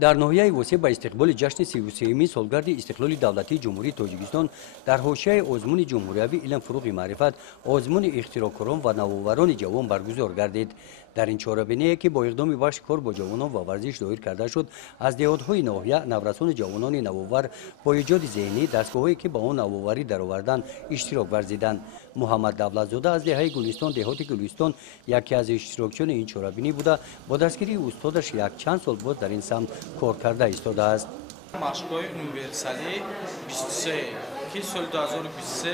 در ناحیه وسیع با استقبال جشن 33 سالگرد استقلال دولتی جمهوری تاجیکستان در حاشیه آزمون جمهوری علم فروغ معرفت آزمون اختراعکاران و نوآوران جوان برگزار گردید. در این چهاربینی که با اقدام بخش کار با جوانان و ورزش دایر کرده شد، از دهات‌های ناحیه نورسان جوانان نوآور با ایجاد ذهنی دستگاه‌هایی که با آن نوآوری درآوردند اشتراک ورزیدند. محمد دولتزاده از دهه گلستان دهات گلستان یکی از اشتراکچیان این چهاربینی بوده، با دستگیری استادش یک چند سال بود در این سمت کار کرده ایستاده است. مشق‌های یونیورسالی 23 که سال 2023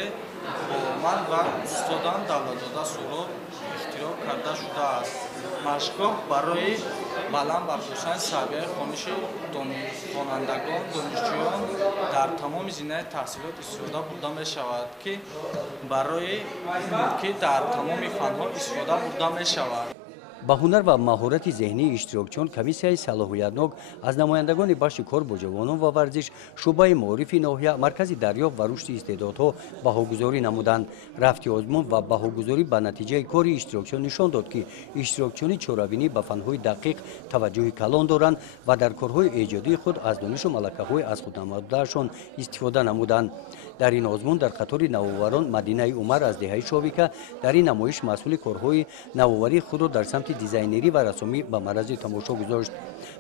من و استادان دولتزاده سوراب اختراع کرده شده است. مشق‌ها برای بلند برداشتن سویه خوانش خوانندگان دانشجویان در تمام زمینه تحصیلات استفاده برده می‌شود که برای در تمام فن‌ها استفاده برده می‌شود. با هنر و مهارت ذهنی اشتراکچیان کمیسیای صلاحیتناک از نمایندگان بخش کار با جوانان و ورزش، شعبه معارف ناحیه، مرکز دریافت و رشد استعدادها بهاگذاری نمودند. رفت آزمون و بهاگذاری به نتیجه کار اشتراکچیان نشان داد که اشتراکچیان چهاربینی به فن‌های دقیق توجه کلان دارند و در کارهای ایجادی خود از دانش و ملکه‌های از خود نموده‌شان استفاده نمودند. در این آزمون در قطار نوآوران مدینه عمر از دهه شابیکه در این نمایش مسئول کارهای نوآوری خود را در سمت دیزاینری و رسامی به معرض تماشا گذاشت.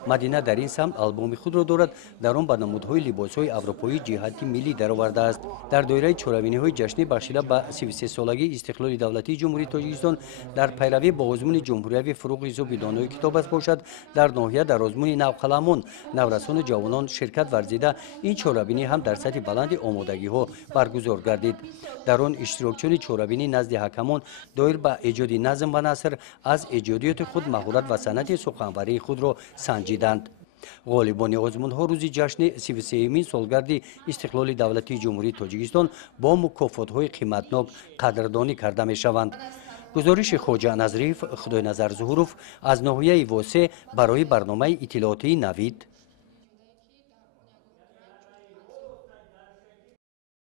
مدینه در این سمت آلبوم خود را دارد، در آن به نمودهای لباسهای اروپایی جهتی ملی درآورده است. در دایره چهاربینی‌های جشنی بخشیده به 33 سالگی استقلال دولتی جمهوری تاجیکستان در پیروی با آزمون جمهوری فروغ زوبی دانای کتاب است باشد، در ناحیه در آزمون نوقلمان نورسان جوانان شرکت ورزیده این چهاربینی هم در سطح بلند آمادگی‌ها برگزار گردید. در آن اشتراکچیان چهاربینی نزد حکمان دایر به ایجاد نظم و نثر از ایجادیات خود مهارت و صنعت سخنوری خود را سنجیدند. غالبان آزمون‌ها روز جشن 33 سالگرد استقلال دولتی جمهوری تاجیکستان با مکافات‌های قیمتناک قدردانی کرده می‌شوند. گزارش خواجه نظریف خدای نظر ظهورов از ناحیه واسع برای برنامه اطلاعاتی نوید.